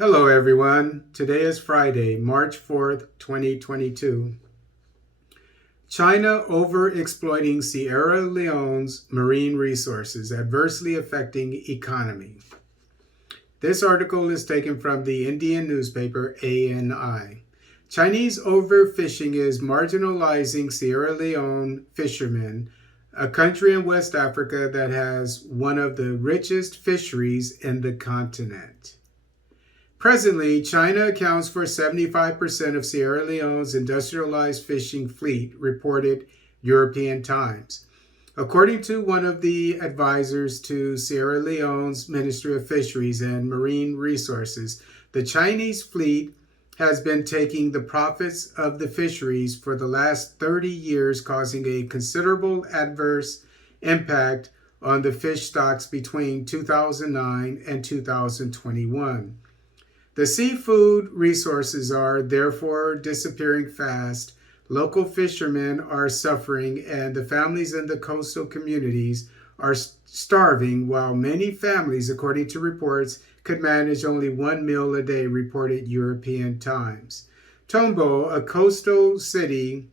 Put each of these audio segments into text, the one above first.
Hello, everyone. Today is Friday, March 4th, 2022. China overexploiting Sierra Leone's marine resources, adversely affecting economy. This article is taken from the Indian newspaper ANI. Chinese overfishing is marginalizing Sierra Leone fishermen, a country in West Africa that has one of the richest fisheries in the continent. Presently, China accounts for 75% of Sierra Leone's industrialized fishing fleet, reported European Times. According to one of the advisors to Sierra Leone's Ministry of Fisheries and Marine Resources, the Chinese fleet has been taking the profits of the fisheries for the last 30 years, causing a considerable adverse impact on the fish stocks between 2009 and 2021. The seafood resources are therefore disappearing fast. Local fishermen are suffering, and the families in the coastal communities are starving, while many families, according to reports, could manage only one meal a day, reported European Times. Tombo, a coastal city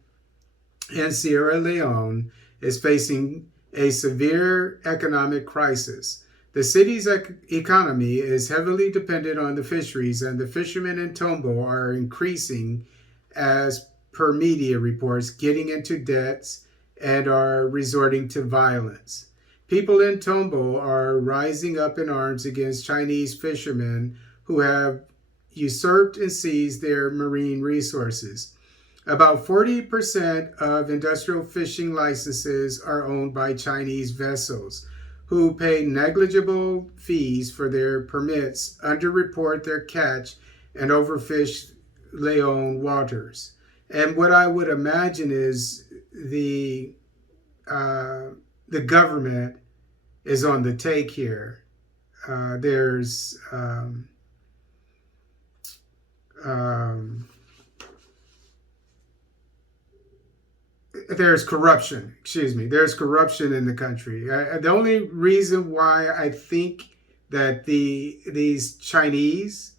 in Sierra Leone, is facing a severe economic crisis. The city's economy is heavily dependent on the fisheries, and the fishermen in Tombo are increasing, as per media reports, getting into debts and are resorting to violence. People in Tombo are rising up in arms against Chinese fishermen who have usurped and seized their marine resources. About 40% of industrial fishing licenses are owned by Chinese vessels, who pay negligible fees for their permits, underreport their catch, and overfish Leone waters. And what I would imagine is the government is on the take here. There's corruption. There's corruption in the country. The only reason why I think that these Chinese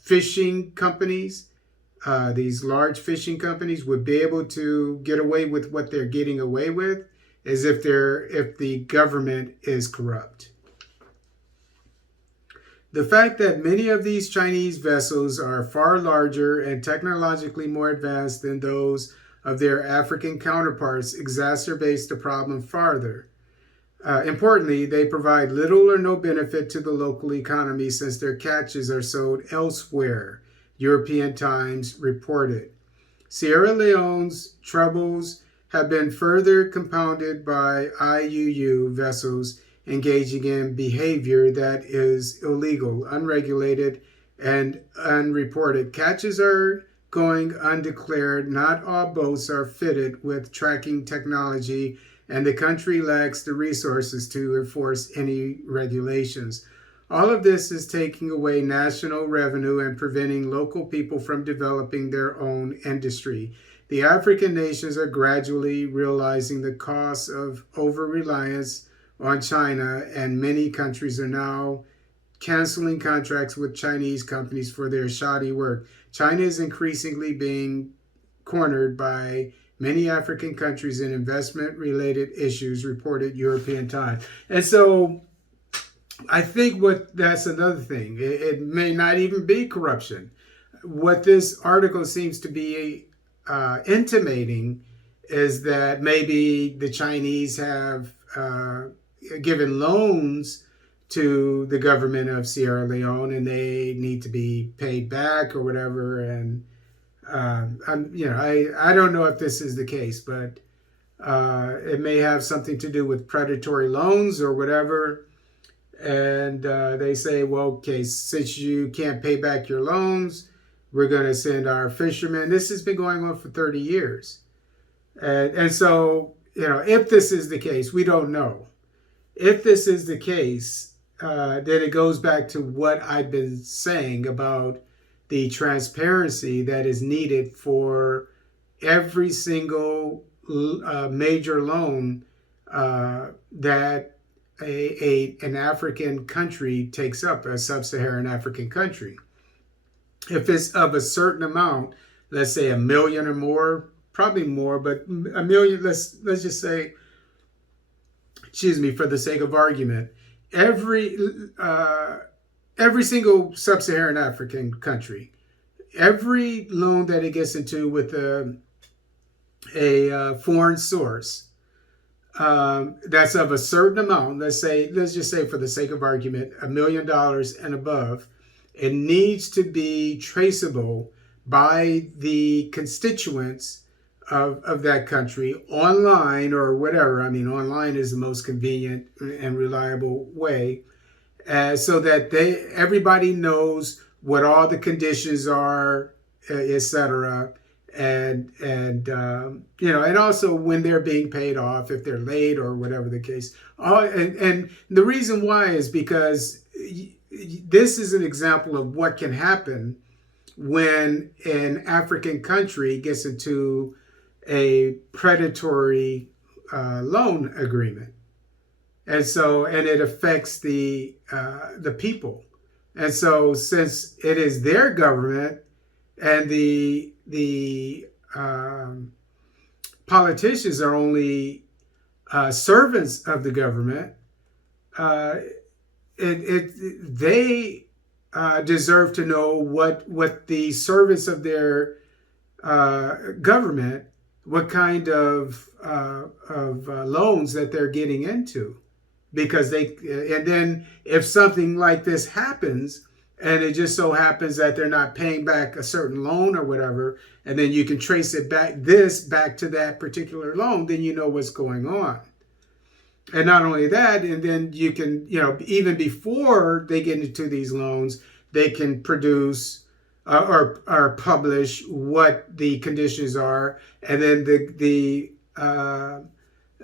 fishing companies, these large fishing companies, would be able to get away with what they're getting away with, is if the government is corrupt. The fact that many of these Chinese vessels are far larger and technologically more advanced than those of their African counterparts exacerbates the problem farther. Importantly, they provide little or no benefit to the local economy since their catches are sold elsewhere, European Times reported. Sierra Leone's troubles have been further compounded by IUU vessels engaging in behavior that is illegal, unregulated, and unreported. Catches are going undeclared. Not all boats are fitted with tracking technology, and the country lacks the resources to enforce any regulations. All of this is taking away national revenue and preventing local people from developing their own industry. The African nations are gradually realizing the costs of over-reliance on China, and many countries are now canceling contracts with Chinese companies for their shoddy work. China is increasingly being cornered by many African countries in investment-related issues, reported European Times. And so I think that's another thing. It may not even be corruption. What this article seems to be intimating is that maybe the Chinese have given loans to the government of Sierra Leone, and they need to be paid back or whatever. And I don't know if this is the case, but it may have something to do with predatory loans or whatever. And they say, well, okay, since you can't pay back your loans, we're going to send our fishermen. This has been going on for 30 years. And so, if this is the case, we don't know. If this is the case, then it goes back to what I've been saying about the transparency that is needed for every single major loan that an African country takes up, a sub-Saharan African country. If it's of a certain amount, let's say 1 million or more, probably more, but 1 million, let's just say, excuse me, for the sake of argument, every single sub-Saharan African country, every loan that it gets into with a foreign source, that's of a certain amount, let's just say for the sake of argument, $1 million and above, it needs to be traceable by the constituents of that country online or whatever. I mean, online is the most convenient and reliable way, so that everybody knows what all the conditions are, etc. And and also when they're being paid off, if they're late or whatever the case. And the reason why is because this is an example of what can happen when an African country gets into a predatory loan agreement, and it affects the people. And so since it is their government and the politicians are only servants of the government, they deserve to know what the servants of their government, what kind of loans that they're getting into, because and then if something like this happens, and it just so happens that they're not paying back a certain loan or whatever, and then you can trace it back to that particular loan, then you know what's going on. And not only that, and then you can, even before they get into these loans, they can produce or publish what the conditions are, and then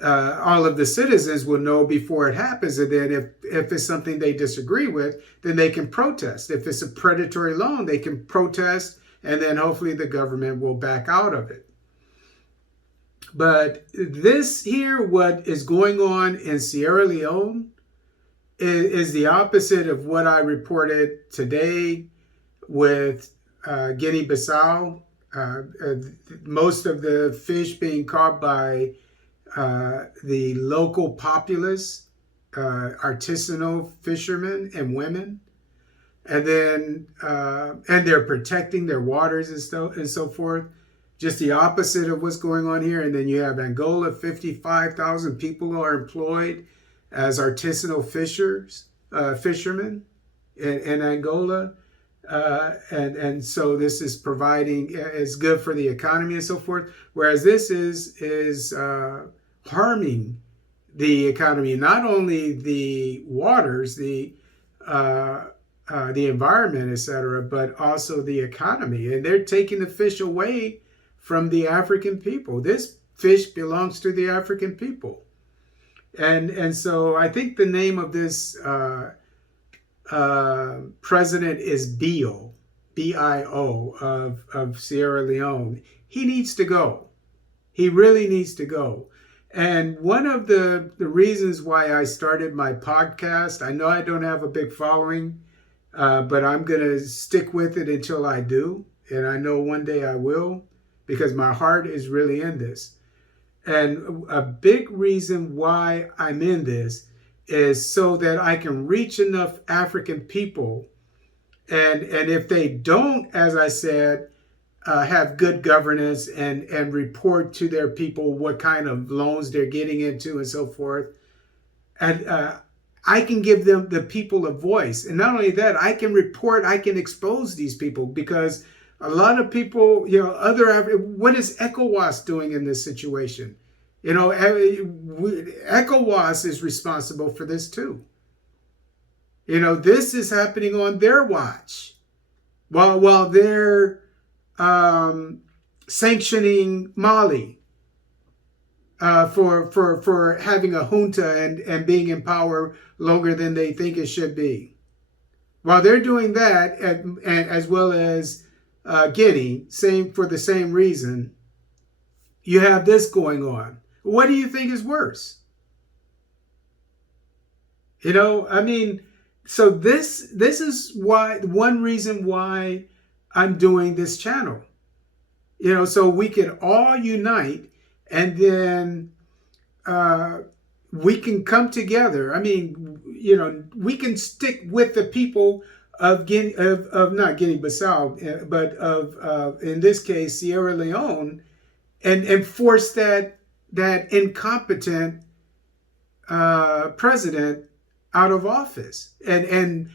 all of the citizens will know before it happens. And then if it's something they disagree with, then they can protest. If it's a predatory loan, they can protest, and then hopefully the government will back out of it. But this here, what is going on in Sierra Leone, is the opposite of what I reported today with Guinea-Bissau. Most of the fish being caught by the local populace, artisanal fishermen and women, and then and they're protecting their waters and so forth. Just the opposite of what's going on here. And then you have Angola, 55,000 people are employed as artisanal fishermen in Angola. And so this is is good for the economy and so forth. Whereas this is harming the economy, not only the waters, the environment, etc., but also the economy. And they're taking the fish away from the African people. This fish belongs to the African people. And so I think the name of this president is Bio, B-I-O, of Sierra Leone. He needs to go. He really needs to go. And one of the reasons why I started my podcast, I know I don't have a big following, but I'm going to stick with it until I do. And I know one day I will, because my heart is really in this. And a big reason why I'm in this is so that I can reach enough African people. And if they don't, as I said, have good governance and report to their people what kind of loans they're getting into and so forth, and I can give them, the people, a voice. And not only that, I can expose these people, because a lot of people, what is ECOWAS doing in this situation? ECOWAS is responsible for this too. This is happening on their watch, while they're sanctioning Mali for having a junta and being in power longer than they think it should be. While they're doing that, and as well as Guinea, for the same reason, you have this going on. What do you think is worse? I mean, so this is why one reason why I'm doing this channel. So we could all unite, and then uh, we can come together. I mean, we can stick with the people of Guinea, of not Guinea-Bissau, but of in this case Sierra Leone, and force that incompetent president out of office, and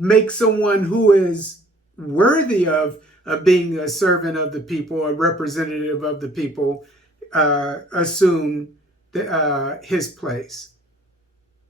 make someone who is worthy of being a servant of the people, a representative of the people, assume his place.